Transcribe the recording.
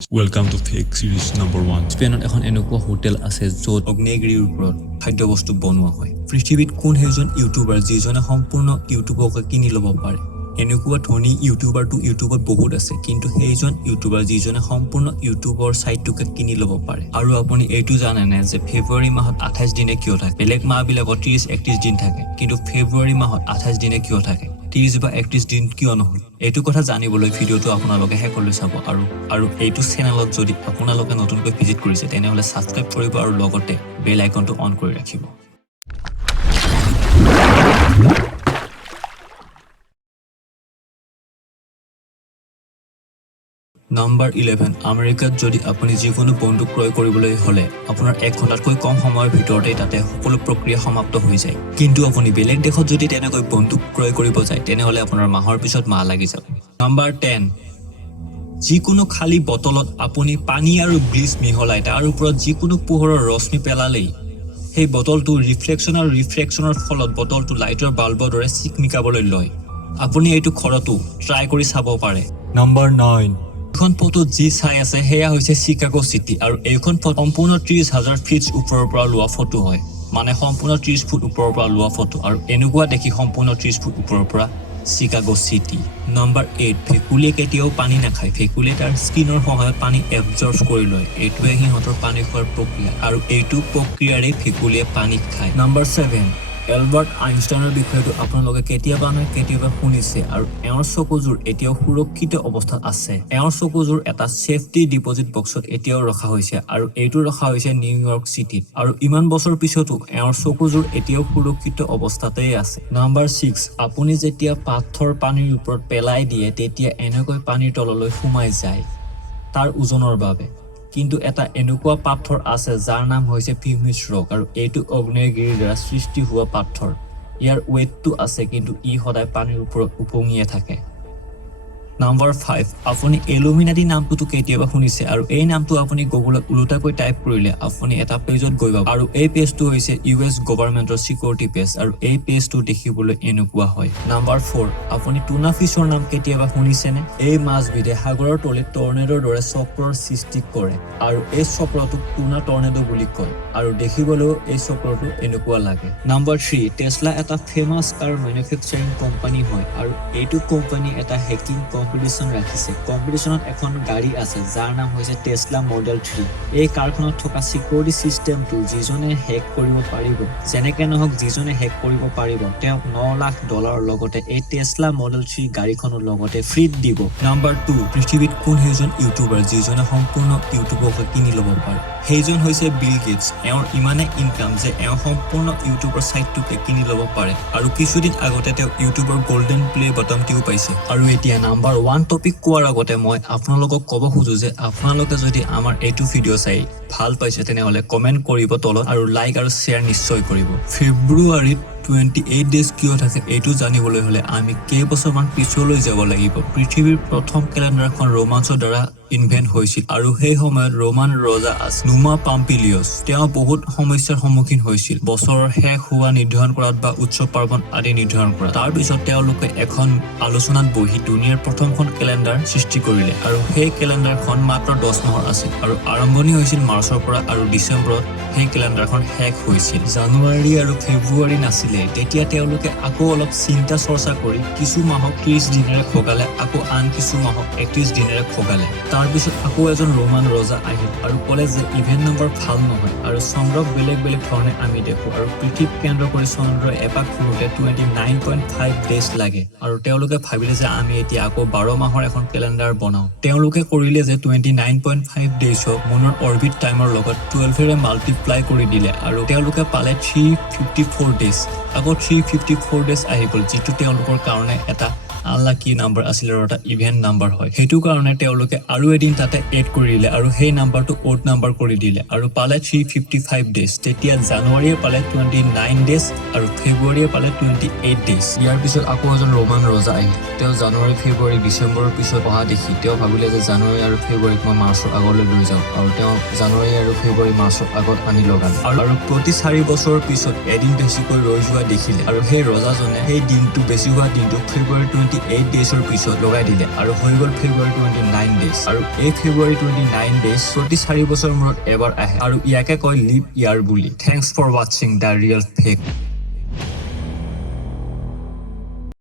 Welcome to Fake Series number 1. স্পেনত এখন এনেকুৱা hotel আছে য'ত অগ্নেয়গিৰিৰ ওপৰত খাদ্যবস্তু বনোৱা হয়। পৃথিৱীত কোন সেইজন ইউটিউবাৰ যিজনে সম্পূৰ্ণ ইউটিউবকে কিনি ল'ব পাৰে? এনেকুৱা ধনী ইউটিউবাৰটো ইউটিউবত বহুত আছে, কিন্তু সেইজন ইউটিউবাৰ যিজনে সম্পূৰ্ণ ইউটিউবৰ সাইটটোকে কিনি ল'ব পাৰে। আৰু আপুনি এইটো জানেনে যে ফেব্ৰুৱাৰী মাহত 28 দিনে কিয় থাকে? বেলেগ মাহবিলাকত 30-31 দিন থাকে, কিন্তু ফেব্ৰুৱাৰী মাহত 28 দিনে কিয় থাকে? 30 বা 31 দিন কিয় নহল? এইটো কথা জানিবলৈ ভিডিঅ'টো আপোনালোকে শেষলৈ চাব। আৰু এইটো চেনেলত যদি আপোনালোকে নতুনকৈ ভিজিট কৰিছে তেনেহলে সাবস্ক্ৰাইব কৰিব আৰু লগতে বেল আইকনটো অন কৰি ৰাখিব। নাম্বাৰ 11, আমেৰিকাত যদি আপুনি যিকোনো বন্দুক ক্ৰয় কৰিবলৈ হলে আপোনাৰ 1 ঘণ্টাতকৈ কম সময়ৰ ভিতৰতে তাতে সকলো প্ৰক্ৰিয়া সমাপ্ত হৈ যায়। কিন্তু আপুনি বেলেগ দেশত যদি তেনেকৈ বন্দুক ক্ৰয় কৰিব যায় তেনেহলে আপোনাৰ মাহৰ পিছত মাহ লাগি যাব। নাম্বাৰ 10, যিকোনো খালী বটলত আপুনি পানী আৰু ব্লিচ মিহলাই তাৰ ওপৰত যিকোনো পোহৰৰ ৰশ্মি পেলালেই সেই বটলটো ৰিফ্লেকশ্যনৰ ফলত বটলটো লাইটৰ বাল্বৰ দৰে চিকমিকাবলৈ লয়। আপুনি এইটো ঘৰতো ট্ৰাই কৰি চাব পাৰে। নাম্বাৰ 9, এখন ফটো যি চাই আছে সেয়া হৈছে চিকাগো চিটি, আৰু এইখন ফটো সম্পূৰ্ণ 30,000 ফিট ওপৰৰ পৰা লোৱা ফটো হয়। মানে সম্পূৰ্ণ 30 ফুট ওপৰৰ পৰা লোৱা ফটো, আৰু এনেকুৱা দেখি সম্পূৰ্ণ 30 ফুট ওপৰৰ পৰা চিকাগো চিটি। নাম্বাৰ 8, ভেকুলীয়ে কেতিয়াও পানী নাখায়। ভেকুলীয়ে তাৰ স্কিনৰ সহায়ত পানী এবজৰ্ব কৰি লয়। এইটোৱে সিহঁতৰ পানী খোৱাৰ প্ৰক্ৰিয়া, আৰু এইটো প্ৰক্ৰিয়াৰে ভেকুলীয়ে পানী খায়। নাম্বাৰ 7, এলবাৰ্ট আইনষ্টাইনৰ বিষয়েটো আপোনালোকে কেতিয়াবা শুনিছে, আৰু এওঁৰ চকুযোৰ এতিয়াও সুৰক্ষিত অৱস্থাত আছে। এওঁৰ চকুযোৰ এটা সেফটি ডিপজিট বক্সত এতিয়াও ৰখা হৈছে, আৰু এইটো ৰখা হৈছে নিউয়ৰ্ক চিটিত। আৰু ইমান বছৰ পিছতো এওঁৰ চকুযোৰ এতিয়াও সুৰক্ষিত অৱস্থাতেই আছে। নাম্বাৰ 6, আপুনি যেতিয়া পাথৰ পানীৰ ওপৰত পেলাই দিয়ে তেতিয়া এনেকৈ পানীৰ তললৈ সোমাই যায় তাৰ ওজনৰ বাবে। কিন্তু এটা এনেকুৱা পাথৰ আছে যাৰ নাম হৈছে পিউমিছ ৰক, আৰু এইটো অগ্নেয়গিৰিৰ দ্বাৰা সৃষ্টি হোৱা পাথৰ। ইয়াৰ ৱেটটো আছে, কিন্তু ই সদায় পানীৰ ওপৰত উপঙিয়ে থাকে। নাম্বাৰ 5, আপুনি এলুমিনাটি নামটোতো কেতিয়াবা শুনিছে, আৰু এই নামটো আপুনি গুগলত ওলোটাকৈ টাইপ কৰিলে আপুনি এটা পেজত গৈ পাব, আৰু এই পেজটো হৈছে US গভৰ্ণমেণ্টৰ চিকিউৰিটি পেজ, আৰু এই পেজটো দেখিবলৈ এনেকুৱা হয়। নাম্বাৰ 4, আপুনি টুনা ফিছৰ নাম কেতিয়াবা শুনিছেনে? এই মাছবিধে সাগৰৰ তলিত টৰ্নেডোৰ দৰে চক্ৰৰ সৃষ্টি কৰে, আৰু এই চক্ৰটোক টুনা টৰ্নেডো বুলি কয়, আৰু দেখিবলৈও এই চক্ৰটো এনেকুৱা লাগে। নাম্বাৰ 3, টেছলা এটা ফেমাছ কাৰ মেনুফেকচাৰিং কোম্পানী হয়, আৰু এইটো কোম্পানী এটা হেকিং কম্পিটিশ্যন ৰাখিছে। কম্পিটিশ্যনত এখন গাড়ী আছে যাৰ নাম হৈছে টেছলা মডেল 3। এই কাৰখনত থকা চিকিউৰিটি চিষ্টেমটো যিজনে হেক কৰিব পাৰিব, যেনেকে নহওক যিজনে হেক কৰিব পাৰিব, তেওঁক $9 লাখ লগতে এই টেছলা মডেল 3 গাড়ীখনৰ লগতে ফ্ৰীত দিব। নাম্বাৰ 2, পৃথিৱীত কোন সেইজন ইউটিউবাৰ যিজনে সম্পূৰ্ণ ইউটিউবকে কিনি ল'ব পাৰে? সেইজন হৈছে বিল গেটছ। এওঁৰ ইমানে ইনকাম যে এওঁ সম্পূৰ্ণ ইউটিউবৰ সাইটটোকে কিনি ল'ব পাৰে, আৰু কিছুদিন আগতে তেওঁ ইউটিউবৰ গোল্ডেন প্লে বাটনটিও পাইছে। আৰু এতিয়া নাম্বাৰ 1 টপিক কোৱাৰ আগতে মই আপোনালোকক ক'ব খোজো যে আপোনালোকে যদি আমাৰ এইটো ভিডিঅ' চাই ভাল পাইছে তেনেহলে কমেন্ট কৰিব তলত, আৰু লাইক আৰু শ্বেয়াৰ নিশ্চয় কৰিব। ফেব্ৰুৱাৰীত 28 ডেজ কিয় থাকে এইটো জানিবলৈ হলে আমি কেইবছৰমান পিছলৈ যাব লাগিব। পৃথিৱীৰ প্ৰথম কেলেণ্ডাৰখন ৰোমান্সৰ দ্বাৰা ইনভেন্ট হৈছিল, আৰু সেই সময়ত ৰোমান ৰজা আছিল নুমা পাম্পিলিয়াছ। তেওঁ বহুত সমস্যাৰ সন্মুখীন হৈছিল বছৰৰ শেষ হোৱা নিৰ্ধাৰণ কৰাত বা উৎসৱ পাৰ্বণ আদি নিৰ্ধাৰণ কৰাত। তাৰ পিছত তেওঁলোকে এখন আলোচনাত বহি দুনিয়াৰ প্ৰথমখন কেলেণ্ডাৰ সৃষ্টি কৰিলে, আৰু সেই কেলেণ্ডাৰখন মাত্ৰ 10 মাহৰ আছিল, আৰু আৰম্ভণি হৈছিল মাৰ্চৰ পৰা, আৰু ডিচেম্বৰত সেই কেলেণ্ডাৰখন শেষ হৈছিল। জানুৱাৰী আৰু ফেব্ৰুৱাৰী নাছিলে, তেতিয়া তেওঁলোকে আকৌ অলপ চিন্তা চৰ্চা কৰি কিছু মাহক 30 দিনেৰে ভগালে, আকৌ আন কিছু মাহক 31 দিনেৰে ভগালে। তাৰপিছত আকৌ এজন ৰোমান ৰজা আহিল আৰু ক'লে যে ইভেন্ট নম্বৰ ভাল নহয়, আৰু চন্দ্ৰক বেলেগ বেলেগ ধৰণে আমি দেখো, আৰু পৃথিৱীক কেন্দ্ৰ কৰি চন্দ্ৰই এপাক ঘূৰোতে 29.5 ডেজ লাগে, আৰু তেওঁলোকে ভাবিলে যে আমি এতিয়া আকৌ 12 মাহৰ এখন কেলেণ্ডাৰ বনাও। তেওঁলোকে কৰিলে যে 29.5 ডেজক মুনৰ অৰবিট টাইমৰ লগত 12ৰে মাল্টিপ্লাই কৰি দিলে, আৰু তেওঁলোকে পালে 354 ডেজ। আকৌ 354 ডেজ আহি গ'ল, যিটো তেওঁলোকৰ কাৰণে এটা আনলাকি নাম্বাৰ আছিল, আৰু এটা ইভেন্ট নাম্বাৰ হয়। সেইটো কাৰণে তেওঁলোকে আৰু এদিন তাতে এড কৰি দিলে, আৰু সেই নাম্বাৰটো অড নাম্বাৰ কৰি দিলে, আৰু পালে 355 ডেজ। তেতিয়া জানুৱাৰীয়ে পালে 29 ডেজ, আৰু ফেব্ৰুৱাৰীয়ে পালে 28 ডেজ। ইয়াৰ পিছত আকৌ এজন ৰোমান ৰজা আহিল। তেওঁ জানুৱাৰী, ফেব্ৰুৱাৰী, ডিচেম্বৰৰ পিছত অহা দেখি তেওঁ ভাবিলে যে জানুৱাৰী আৰু ফেব্ৰুৱাৰীক মই মাৰ্চৰ আগলৈ লৈ যাওঁ, আৰু তেওঁ জানুৱাৰী আৰু ফেব্ৰুৱাৰী মাৰ্চৰ আগত আনি লগাল, আৰু প্ৰতি 4 বছৰৰ পিছত এদিন বেছিকৈ ৰৈ যোৱা দেখিলে, আৰু সেই ৰজাজনে সেই দিনটো বেছি হোৱা দিনটো ফেব্ৰুৱাৰী 28 28 ডেজৰ পিছত লগাই দিলে আৰু হৈ গ'ল ফেব্ৰুৱাৰী 29 ডেজ আৰু এই ফেব্ৰুৱাৰী 29 ডেজ প্ৰতি 4 বছৰ মূৰত এবাৰ আহে আৰু ইয়াকে কয় লিপ ইয়াৰ বুলি। থ্যাঙ্কস ফৰ ৱাচিং দ্য ৰিয়েল ফেক।